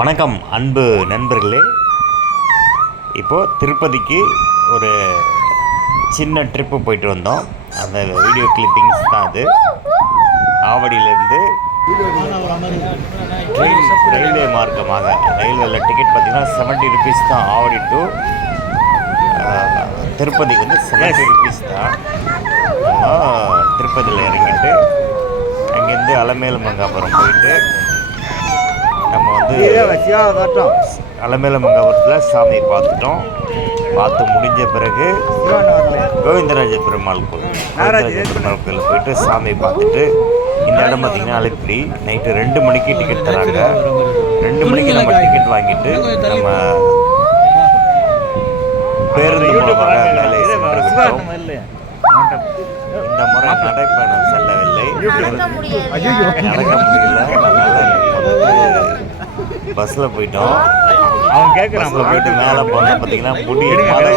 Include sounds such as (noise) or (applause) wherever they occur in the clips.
வணக்கம் அன்பு நண்பர்களே. இப்போது திருப்பதிக்கு ஒரு சின்ன ட்ரிப்பு போயிட்டு வந்தோம். அந்த வீடியோ கிளிப்பிங்ஸ் தான் அது. ஆவடியிலேருந்து ட்ரெயின் ரயில்வே மார்க்கமாக ரயில்வேல டிக்கெட் பார்த்திங்கன்னா செவன்ட்டி ருபீஸ் தான் ஆவடி டு திருப்பதிக்கு வந்து செவன்ட்டி ருபீஸ் தான். திருப்பதியில் இறங்கிட்டு அங்கேருந்து அலமேலு மங்காபுரம் போயிட்டு நம்ம வந்து அலமேல மங்காபுரத்தில் சாமியை பார்த்துட்டோம். பார்த்து முடிஞ்ச பிறகு கோவிந்தராஜ பெருமாள் கோயில். கோவிந்தராஜ பெருமாள் கோயில் போயிட்டு சாமியை பார்த்துட்டு இந்த இடம் பார்த்தீங்கன்னா அலைப்பிடி நைட்டு ரெண்டு மணிக்கு டிக்கெட் தராங்க. ரெண்டு மணிக்கு நம்ம டிக்கெட் வாங்கிட்டு நம்ம பேருந்து மூலமாக விட்டோம் இந்த முறை நடைப்பயணம் செல்லவில்லை. நடக்க முடியல. அதனால பஸ்ஸில் போயிட்டோம். அவன் கேட்குறான் பஸ்ஸில் போயிட்டு மேலே போனால் பார்த்தீங்கன்னா முடி மலை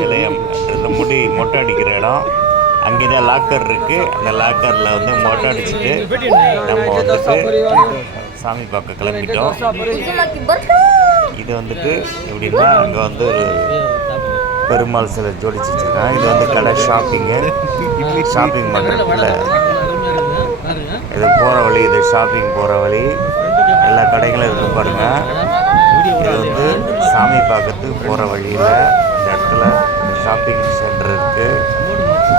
நிலையம் இந்த முடி மொட்டை அடிக்கிற இடம். அங்கே தான் லாக்கர் இருக்குது அந்த லாக்கரில் வந்து மொட்டை அடிச்சுட்டு நம்ம வந்துட்டு சாமி பார்க்க கிளம்பிட்டோம். இது வந்துட்டு எப்படின்னா அங்கே வந்து ஒரு பெருமாள் சிலை ஜோடிச்சு வச்சுருக்காங்க இது வந்து கடை ஷாப்பிங்கு ஷாப்பிங் பண்ணுறதுல இது போகிற வழி இது ஷாப்பிங் போகிற வழி. எல்லா கடைகளும் இருக்கும் பாருங்க. இது வந்து சாமி பார்க்கறதுக்கு போகிற வழியில் இந்த இடத்துல இந்த ஷாப்பிங் சென்டர் இருக்குது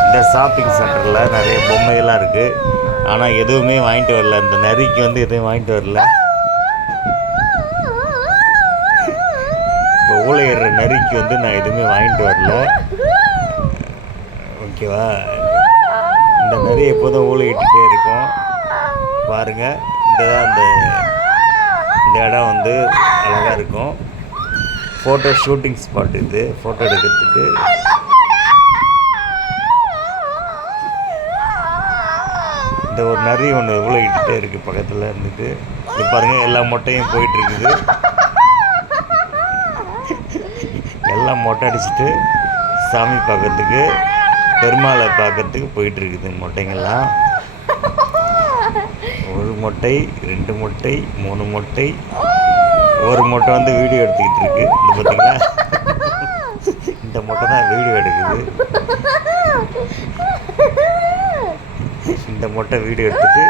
இந்த ஷாப்பிங் சென்டரில் நிறைய பொம்மைகள்லாம் இருக்குது ஆனால் எதுவுமே வாங்கிட்டு வரல. இந்த நரிக்கு வந்து எதுவும் வாங்கிட்டு வரல. இப்போ ஊழையிடுற நரிக்கு வந்து நான் எதுவுமே வாங்கிட்டு வரல. ஓகேவா? இந்த நரி எப்போதும் ஊழையிட்டுட்டே இருக்கும். பாருங்கள் இந்த அந்த இந்த இடம் வந்து அழகாக இருக்கும். ஃபோட்டோ ஷூட்டிங் ஸ்பாட் இது. ஃபோட்டோ எடுக்கிறதுக்கு. இந்த ஒரு நரி ஒன்று ஊழையிட்டுட்டே இருக்குது பக்கத்தில் இருந்துட்டு. இது பாருங்கள் எல்லா மொட்டையும் போயிட்டுருக்குது. எல்லாம் மொட்டை அடிச்சுட்டு சாமி பார்க்கறதுக்கு பெருமாளை பார்க்கறதுக்கு போயிட்டுருக்குது மொட்டைங்கள்லாம். ஒரு மொட்டை ரெண்டு மொட்டை மூணு மொட்டை. ஒரு மொட்டை வந்து வீடியோ எடுத்துக்கிட்டு இருக்கு. இந்த பார்த்தீங்களா இந்த மொட்டை தான் வீடியோ எடுக்குது. இந்த மொட்டை வீடியோ எடுத்துட்டு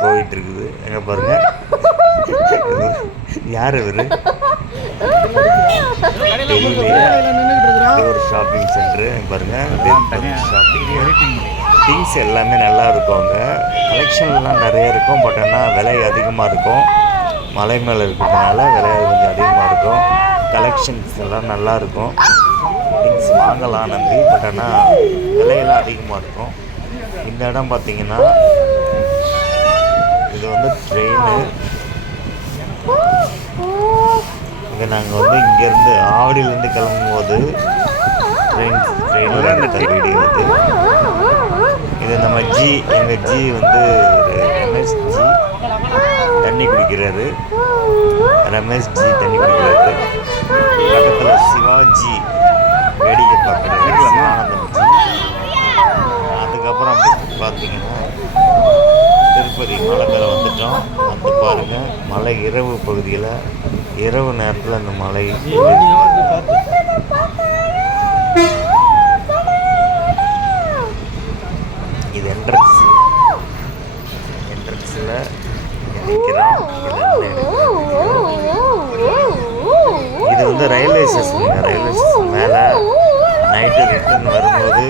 போயிட்டு இருக்குது. எங்க பாருங்க. யார் இவரு? ஒரு ஷாப்பிங் சென்டர் பாருங்க. ஷாப்பிங் திங்ஸ் எல்லாமே நல்லா இருக்கும் அங்கே. கலெக்ஷன்லாம் நிறைய இருக்கும் பட் ஆனால் விலை அதிகமாக இருக்கும். மலை மேலே இருக்கிறதுனால விலை கொஞ்சம் அதிகமாக இருக்கும். கலெக்ஷன்ஸ் எல்லாம் நல்லா இருக்கும் திங்ஸ் வாங்கலாம் நம்பி பட் ஆனால் விலையெல்லாம் அதிகமாக இருக்கும். இந்த இடம் பார்த்தீங்கன்னா இது வந்து ட்ரெயின். இங்கே நாங்கள் வந்து இங்கேருந்து ஆவடியிலேருந்து கிளம்பும்போது ட்ரெயின் ட்ரெயினில் எடுத்த வீடியோ இது. இது நம்ம ஜி எங்கள் ஜி வந்து ரமேஷ் ஜி தண்ணி குடிக்கிறாரு. ரமேஷ் ஜி தண்ணி குடிக்கிறாரு. பக்கத்தில் சிவாஜி வேடிக்கை பார்க்குறாரு. சிவானந்தம் ஜி அதுக்கப்புறம் பார்த்தீங்கன்னா திருப்பதி மலை மேலே வந்துட்டோம். வந்து பாருங்கள் மலை இரவு பகுதியில் இரவு நேரத்தில் அந்த மலை என்ட்ரன்ஸ் என்ட்ரன்ஸில் நிற்கிறோம் இது வந்து ரயில்வே ஸ்டேஷன் ரயில்வே ஸ்டேஷன் மேலே நைட்டு ரிட்டர்ன் வரும்போது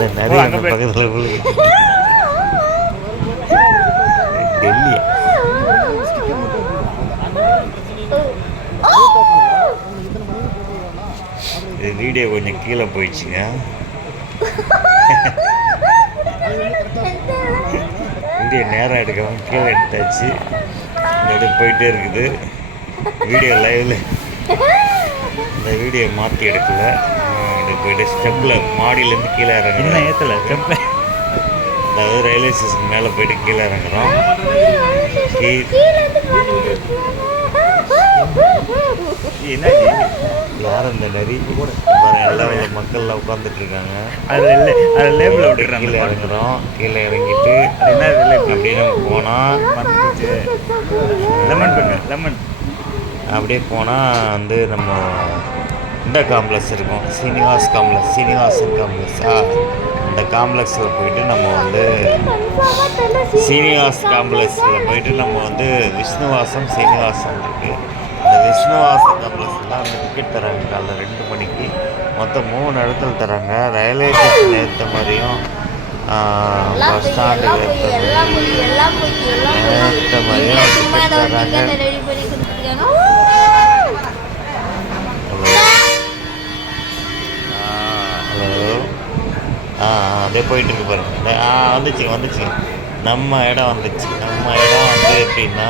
(laughs) நிறைய. பக்கத்தில் வீடியோ கொஞ்சம் கீழே போயிடுச்சுங்க. வீடியோ நேரம் எடுக்காம கீழே எடுத்தாச்சு. இந்த போயிட்டே இருக்குது. வீடியோ லைவில். இந்த வீடியோ மாற்றி எடுக்கல. இது போயிட்டு ஸ்டெப்பில் மாடியிலேருந்து கீழே இறங்குறோம். ஏற்றல ஸ்டெப்பு அதாவது ரயில்வே ஸ்டேஷன் மேலே போயிட்டு கீழே இறங்குறோம். யார் அந்த நரி? எல்லாம் மக்கள்லாம் உட்காந்துட்டு இருக்காங்க அதில் இல்லை அதில் லேபிள் விட்டுறாங்க. கீழே இறங்குறோம். கீழே இறங்கிட்டு என்ன இதில் அப்படியே நம்ம போனால் மறந்துச்சு லெமன் பண்ணுங்க லெமன் அப்படியே போனால் வந்து நம்ம இந்த காம்ப்ளெக்ஸ் இருக்கும். சீனிவாஸ் காம்ப்ளெக்ஸ் சீனிவாசன் காம்ப்ளெக்ஸா இந்த காம்ப்ளெக்ஸில் போயிட்டு நம்ம வந்து சீனிவாஸ் காம்ப்ளெக்ஸில் போயிட்டு நம்ம வந்து விஷ்ணுவாசம் சீனிவாசம் இருக்குது இந்த விஷ்ணுவாசம் காம்ப்ளெக்ஸில் அந்த டிக்கெட் தராங்க காலைல ரெண்டு மணிக்கு. மொத்தம் மூணு இடத்துல தராங்க ரயில்வே ஸ்டேஷன் ஏற்ற மாதிரியும் பஸ் ஸ்டாண்டு ஏற்ற மாதிரியும் டிக்கெட் தராங்க ஹலோ. ஆ ஆ, அப்படியே போயிட்டு இருக்கு பாருங்க. ஆ வந்துச்சுங்க வந்துச்சுங்க. நம்ம இடம் வந்துச்சு. நம்ம இடம் வந்து எப்படின்னா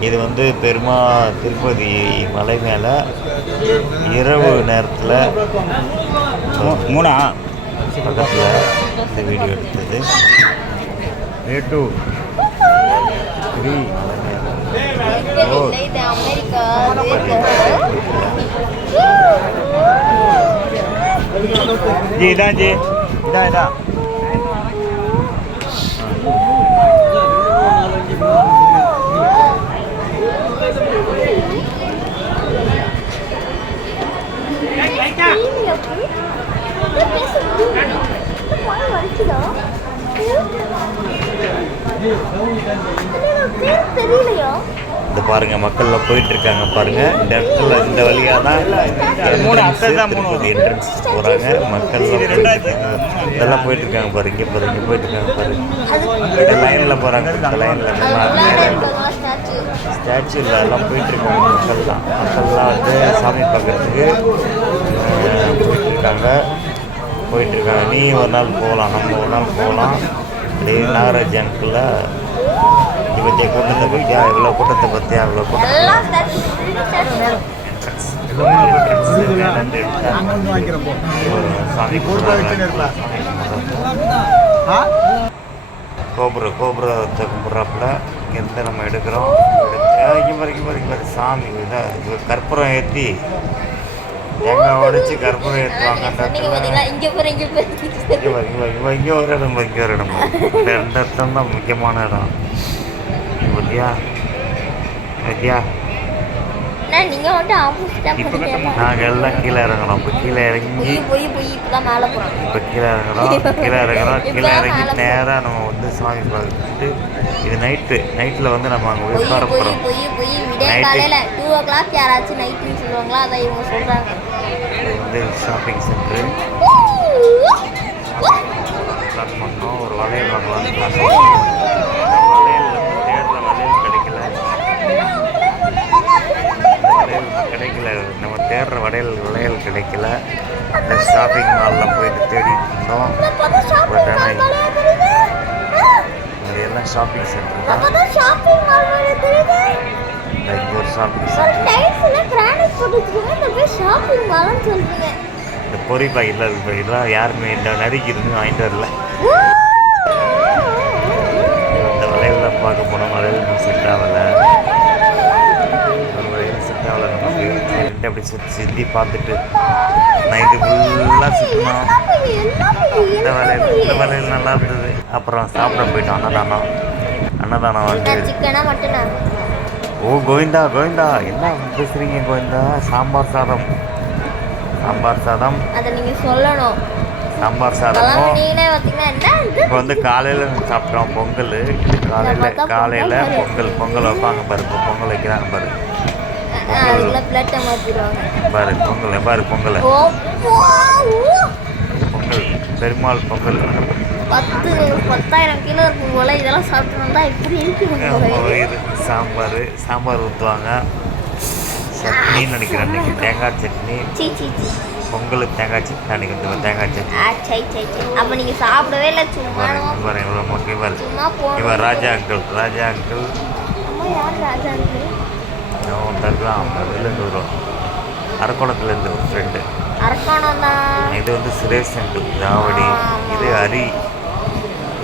இது வந்து பெருமா திருப்பதி மலை மேலே இரவு நேரத்தில் மூ- மூணா? பக்கத்தில் இந்த வீடியோ எடுத்தது. ஏ டூ த்ரீ ஜி இதான் ஜி இதான் இதான். இந்த பாருங்க மக்கள்லாம் போயிட்டு இருக்காங்க பாருங்க. இந்த இடத்துல இந்த வழியாக தான். திருப்பதி என்ட்ரன்ஸ் போகிறாங்க மக்கள் இதெல்லாம் போயிட்டு இருக்காங்க பாருங்க இங்கே பாருங்க. இங்கே போயிட்டு இருக்காங்க பாருங்க இந்த லைனில் போகிறாங்க இந்த லைனில் ஸ்டாச்சு எல்லாம் போயிட்டு இருக்காங்க மக்கள்லாம். மக்கள்லாம் வந்து சாமி பார்க்கறதுக்கு போயிட்டு இருக்காங்க போயிட்டு இருக்காங்க நீ ஒரு நாள் போகலாம் நம்ம ஒரு நாள் போகலாம் அப்படியே நாகராஜ் அங்கிளில் இது பற்றிய கூட்டத்தை பற்றியா இவ்வளோ கூட்டத்தை பற்றியா இவ்வளோ கும்பிடுறாங்க. கோபுரம் கோபுரத்தை கும்பிட்றாப்புல. இங்கேருந்து நம்ம எடுக்கிறோம். எடுத்து இங்க இங்க பாரு சாமி இதான் கற்பூரம் ஏற்றி தேங்காய் உடைச்சி கற்பூரம் ஏற்றுவாங்க அந்த இடத்துல. இங்க போற இங்க போற இங்கே ஒரு இடம் இங்கே ஒரு இடம். இந்த ரெண்டு இடத்துல தான் முக்கியமான இடம். பத்தியா? பத்தியா? அண்ணா, நீங்க வந்து ஆப்போசிட்டா போறீங்க நாங்கள் எல்லாம் கீழே இறங்கணும். இப்போ கீழே இறங்கி பொய் பொய் இப்பதான் மேல போறோம். இப்போ கீழே இறங்குறோம் (laughs) கீழே இறங்குறோம் கீழே இறங்கி நேராக நம்ம வந்து சாமி பார்த்துட்டு இது நைட்டு நைட்டில் வந்து நம்ம அங்கே போய் உட்கார பொய் போகிறோம் பொய் பொய் விடிய. காலையில டூ ஓ கிளாக் யாராச்சும் நைட்டுன்னு சொல்லுவாங்களா? அதை இவங்க சொல்றாங்க. இது வந்து ஷாப்பிங் சென்ட்ரு பண்ணோம். ஒரு வளையல் வந்து தேடுற வளையல் கிடைக்கல வளையல் கிடைக்கல. நம்ம தேடுற வடையல் வளையல் கிடைக்கல. இந்த ஷாப்பிங் மாலில் போயிட்டு தேடிட்டு இருந்தோம். பட் ஆனால் இங்கே எல்லாம் ஷாப்பிங் சென்டர் தான். ஷாப்பிங் இங்கே ஒரு ஷாப்பிங் சென்டர் இந்த ஷாப்பிங் இந்த பொறி பாக்கெட்டில் இருக்கு இதெல்லாம் யாருமே இந்த நறுக்கி இருந்து வாங்கிட்டு வரல. சரின்ட்டு அப்படி சுற்றி சுற்றி பார்த்துட்டு நைட்டு ஃபுல்லாக சுற்றினோம் இந்த வளையல் இந்த வளையல் நல்லா இருந்தது. அப்புறம் சாப்பிட போயிட்டோம் அன்னதானம். அன்னதானம் வந்து ஓ கோவிந்தா கோவிந்தா. என்ன பேசுகிறீங்க கோவிந்தா? சாம்பார் சாதம். சாம்பார் சாதம். அதை நீங்க சொல்லணும். சாம்பார் சாதமும் நீங்களே இப்போ வந்து காலையில் சாப்பிட்டோம் பொங்கல். காலையில் காலையில் பொங்கல். பொங்கல் வைப்பாங்க பாரு பொங்கல் வைக்கிறாங்க பாரு. அதுக்குள்ள பிளட்டை மாற்றிடுவாங்க பாரு பொங்கல் பாரு பொங்கல். பொங்கல் பெருமாள் பொங்கல். பத்து பத்தாயிரம் கிலோ இருக்கும் போல இதெல்லாம் சாப்பிட்டு வந்தா இப்படி இருக்கு சாம்பார் சாம்பார் ஊற்றுவாங்க சட்னி நினைக்கிறேன் அன்றைக்கி தேங்காய் சட்னி. பொங்கலுக்கு தேங்காய் சட்னி நினைக்கிறேன் தேங்காய் சட்னி. அப்போ நீங்க சாப்பிடவே இல்லை சும்மா சும்மா போகணும். இவர் ராஜா அங்கிள் ராஜா அங்கிள் ராஜா இருக்கு அவன் இதுலேருந்து வரும். அரக்கோணத்துலேருந்து ஒரு ஃப்ரெண்டு தான் இது வந்து சுரேஷ் அங்கிள் தாவடி இது ஹரி.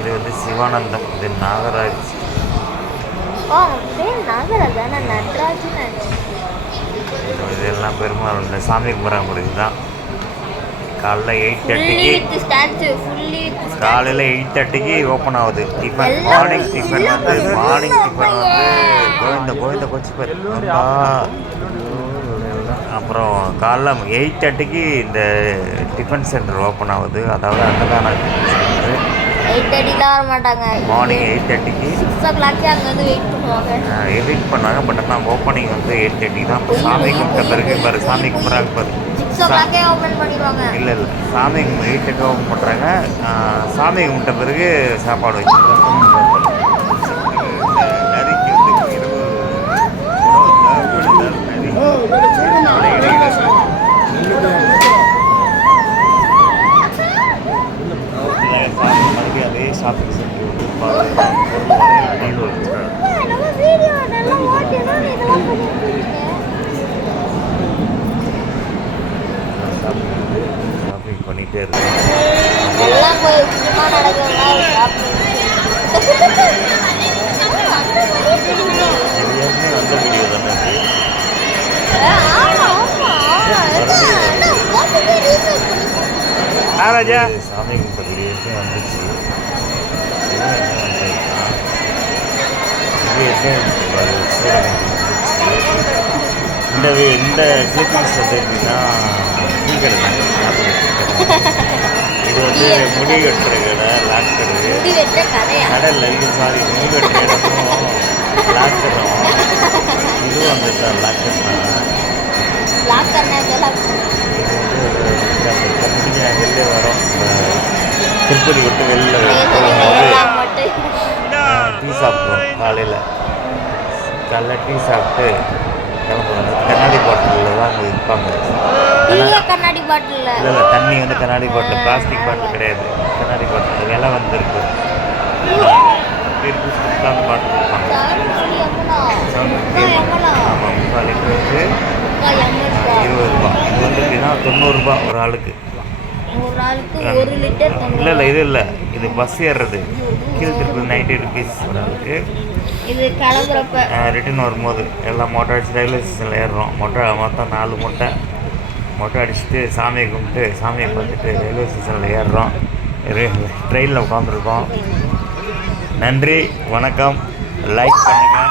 இது வந்து சிவானந்தம். இது நாகராஜ். பேர் இதெல்லாம் பெருமாள் சாமி கும்பிட்றாங்க தான் காலைல எயிட் தேர்ட்டிக்கு காலையில் எயிட் தேர்ட்டிக்கு ஓப்பன் ஆகுது. டிஃபன் மார்னிங் டிஃபன் வந்து மார்னிங் டிஃபன் வந்து கோவிந்த கோவிந்த கொச்சிப்பர் அப்புறம் காலைல எயிட் தேர்ட்டிக்கு இந்த டிஃபன் சென்டர் ஓப்பன் ஆகுது. அதாவது அன்னதான எயிட் தேர்ட்டிலாம் வர மாட்டாங்க. மார்னிங் எயிட் தேர்ட்டிக்கு சிக்ஸ் ஓ கிளாக்கே அங்கே வந்து வெயிட் பண்ணுவாங்க. பண்ணாங்க பட் ஆனால் ஓப்பனிங் வந்து எயிட் தேர்ட்டி தான். இப்போ சாமி கும்பிட்ட பிறகு பாரு சாமி கும்பிட்றாங்க பாரு. பண்ணிடுவாங்க. இல்லை இல்லை. சாமி எயிட் ஓப்பன் பண்ணுறாங்க சாமி கும்பிட்ட பிறகு சாப்பாடு வைக்கிறாங்க நரிக்கு வந்து இரவு உணவு தேவைப்படுதால் நரி நாளை இடையில இல்லை, சாமி மறுபடியும் அதே ஷாப்பிங் சென்டர் வந்து பாரு, பொருள் வரையில் கொண்டு வச்சுருக்காங்க நம்ம வீடியோ நல்லா ஓட்டினா இதெல்லாம் பண்ணிட்டு இருக்கீங்க ஷாப்பிங் பண்ணிகிட்டே இருக்கேன் எல்லாம் போய் சும்மா நடக்கிறதா ஷாப்பிங் இது ஏற்கனவே வந்த வீடியோ தானே இது ஆமா ஆமா என்ன என்ன மொத்தமே ரீசர்ச் பண்ணி ஆ ராஜா இது சாமி கும்பிட்ட வந்துச்சு இந்த என்ன வந்திருக்கா? இது என்ன வந்து முடி வெட்டுற கடை லாக்டரு கடை இல்லை சாரி முடி வெட்டுற இடமும் லாக்கரும் இது வந்துட்டா லாக்கர்னா? வெளில வரோம். திருப்பதி விட்டு வெளியில் டீ சாப்பிட்றோம் காலையில். காலையில் டீ சாப்பிட்டு கிளம்புறோம் கண்ணாடி பாட்டிலில் தான் அங்கே இருப்பாங்க. பாட்டில் இல்லை இல்லை தண்ணி வந்து கண்ணாடி பாட்டில் பிளாஸ்டிக் பாட்டில் கிடையாது. கண்ணாடி பாட்டில் விலை வந்துருக்கு. திருப்பி சுத்தாங்க பாட்டில் ஆமாம் முக்கால் லிட்டர் வந்து இருபது ரூபா. இது வந்து எப்படின்னா தொண்ணூறுரூபா ஒரு ஆளுக்கு. இல்லை இல்லை இது இல்லை. இது பஸ் ஏறுறது. கீழ் திருப்பதி நைன்டி ருபீஸ் ஒரு ஆளுக்கு. இது கிளம்புறப்ப. ரிட்டன் வரும்போது எல்லாம் மொட்டை அடிச்சு ரயில்வே ஸ்டேஷனில் ஏறுறோம். மொட்டை மொத்தம் நாலு மொட்டை. மொட்டை அடிச்சுட்டு சாமியை கும்பிட்டு சாமியை பார்த்துட்டு ரயில்வே ஸ்டேஷனில் ஏறுறோம். ட்ரெயினில் உட்காந்துருக்கோம் நன்றி வணக்கம். லைக் பண்ணுங்கள்